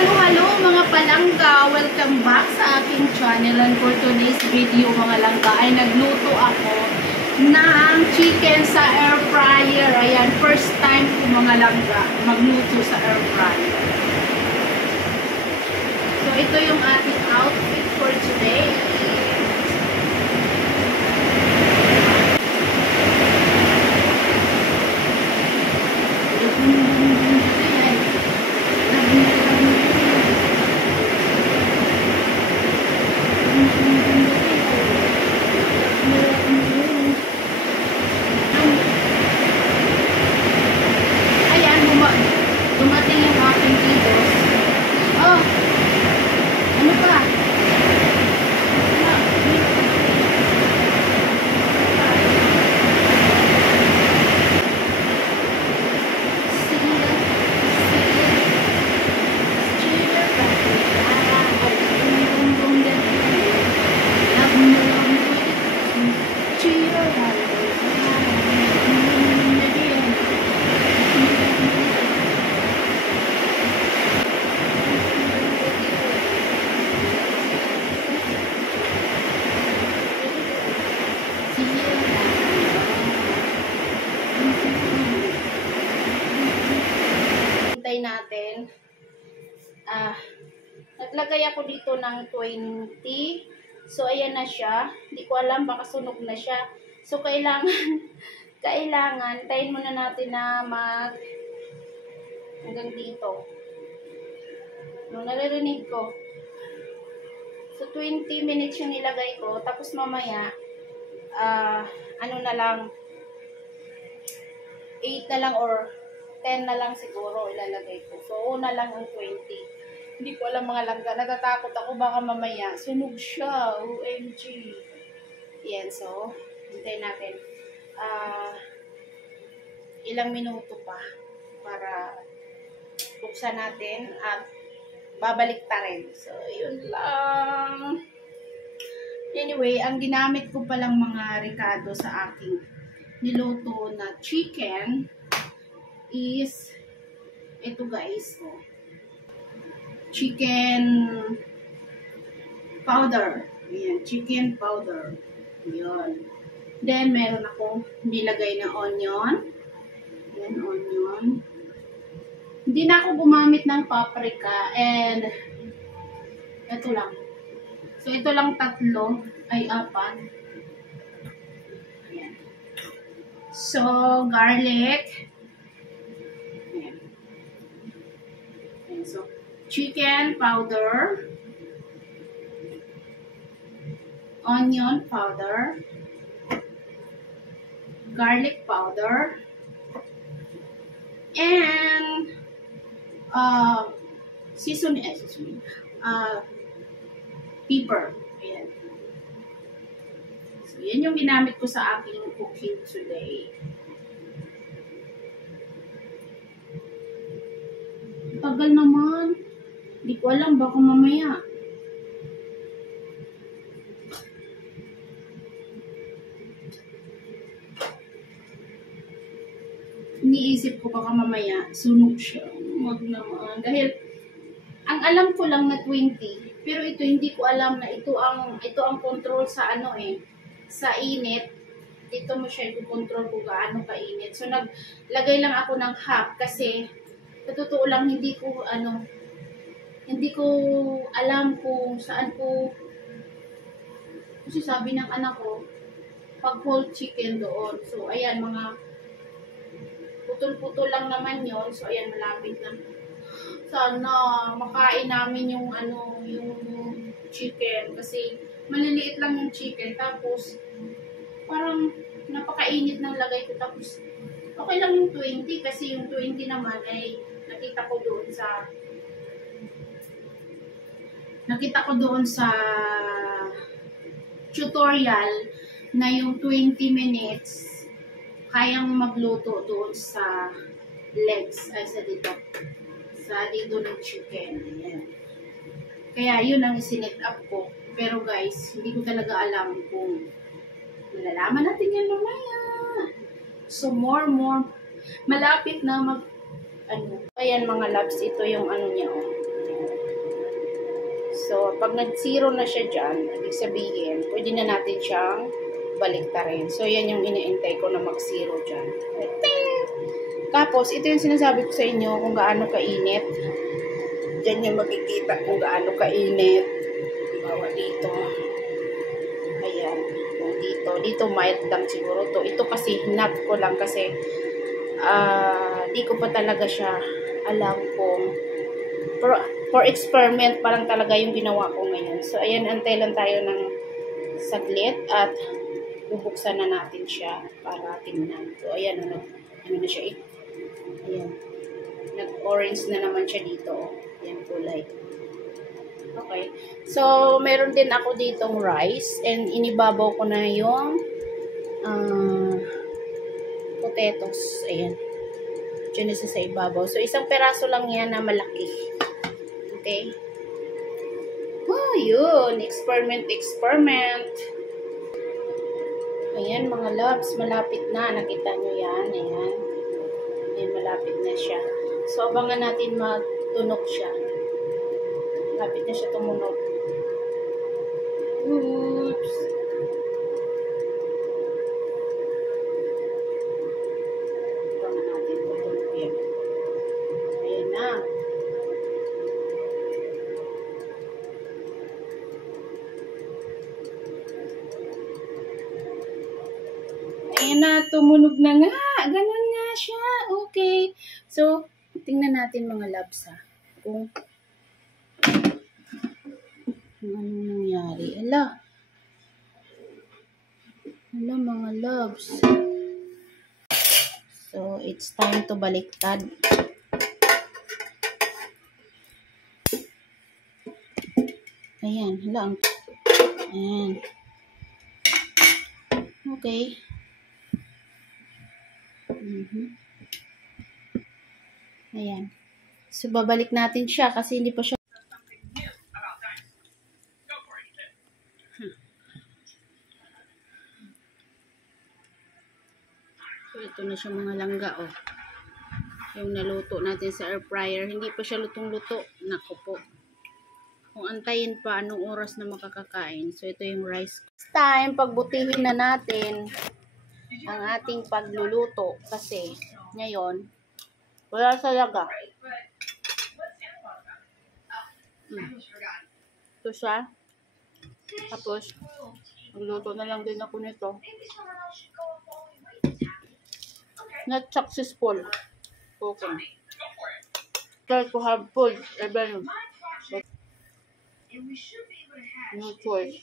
Hello mga palangga! Welcome back sa aking channel. And for today's video mga langga ay nagluto ako ng chicken sa air fryer. Ayan, first time ko mga langga magluto sa air fryer. So ito yung ating outfit for today. Dumating yung aking kibos. Oh! Ano pa? Natin naglagay ako dito ng 20, so ayan na siya. Hindi ko alam, baka sunog na siya, so kailangan tayin muna natin na hanggang dito, no, naririnig ko. So 20 minutes yung nilagay ko, tapos mamaya ano na lang, 8 na lang or 10 na lang siguro ilalagay ko. So, una lang ang 20. Hindi ko alam mga langga. Natatakot ako baka mamaya sunog siya. OMG. Yan. So, hintayin natin. Ilang minuto pa para buksan natin at babalik ta rin. So, yun lang. Anyway, ang ginamit ko palang mga ricado sa aking niluto na chicken is ito guys, chicken powder. Ayan, chicken powder. Ayan. Then meron akong nilagay na onion. Ayan, onion. Hindi na ako gumamit ng paprika, and ito lang. So ito lang tatlo ay 4. Ayan. So garlic. So, chicken powder, onion powder, garlic powder, and pepper. Ayan. So, yan yung ginamit ko sa aking cooking today. Tagal naman. Hindi ko alam, baka mamaya. Iniisip ko baka mamaya sunog siya. Wag naman. Dahil ang alam ko lang na 20, pero ito hindi ko alam na ito ang control sa sa init. Dito mo siya i-control kung gaano kainit. So naglagay lang ako ng half kasi sa totoo lang, hindi ko alam kung saan ko, kasi sabi ng anak ko, pag whole chicken doon. So, ayan, mga putol-putol lang naman yon. So, ayan, malapit na. Sana makain namin yung chicken, kasi maliliit lang yung chicken. Tapos, parang napakainit ng lagay ko. Tapos, okay lang yung 20, kasi yung 20 naman ay nakita ko doon sa tutorial na yung 20 minutes kayang magluto doon sa legs, ay sa dito ng chicken. Ayan. Kaya yun ang isinet up ko, pero guys, hindi ko talaga alam kung malalaman natin yan mamaya. So malapit na Ayan mga loves, ito yung niya, oh. So, pag nag-zero na siya dyan, ibig sabihin, pwede na natin siyang baliktarin. So, yan yung iniintay ko na mag-zero dyan. Tapos, ito yung sinasabi ko sa inyo kung gaano kainit. Diyan yung makikita kung gaano kainit. Bawa dito. Ayan. Dito mild lang siguro to. Ito kasi, hinap ko lang kasi di ko pa talaga siya alam kung for experiment parang talaga yung ginawa ko ngayon. So, ayan, antay lang tayo ng saglit at bubuksan na natin siya para tingnan. So, ayan, ano na siya eh. Ayan. Nag-orange na naman siya dito. Ayan, kulay. Okay. So, meron din ako ditong rice and inibabaw ko na yung potatoes. Ayan. Diyan isa sa ibabaw. So, isang peraso lang yan na malaki. Okay. Oh, yun. Experiment. Ayan, mga loves. Malapit na. Nakita nyo yan. Ayan. Ayan, malapit na siya. So, abangan natin magtunog siya. Malapit na siya tumunog. Oops. Abangan natin magtunog yan. Ayan na. Ayan na, tumunog na nga. Ganun nga siya. Okay. So, tingnan natin mga loves ha. Kung anong nangyari. Ala mga loves. So, it's time to baliktad. Ayan. Hala. Ayan. Okay. Ayan. So, babalik natin siya kasi hindi pa siya. So, ito na siya mga langga, oh. Yung naluto natin sa air fryer. Hindi pa siya lutong-luto. Naku po. Kung antayin pa, anong oras na makakakain. So, ito yung rice. Next time, pagbutihin na natin ang ating pagluluto. Kasi, ngayon, wala talaga. Ito siya. Tapos, magluto na lang din ako nito. Not successful. Okay. Try to have food. Even no choice.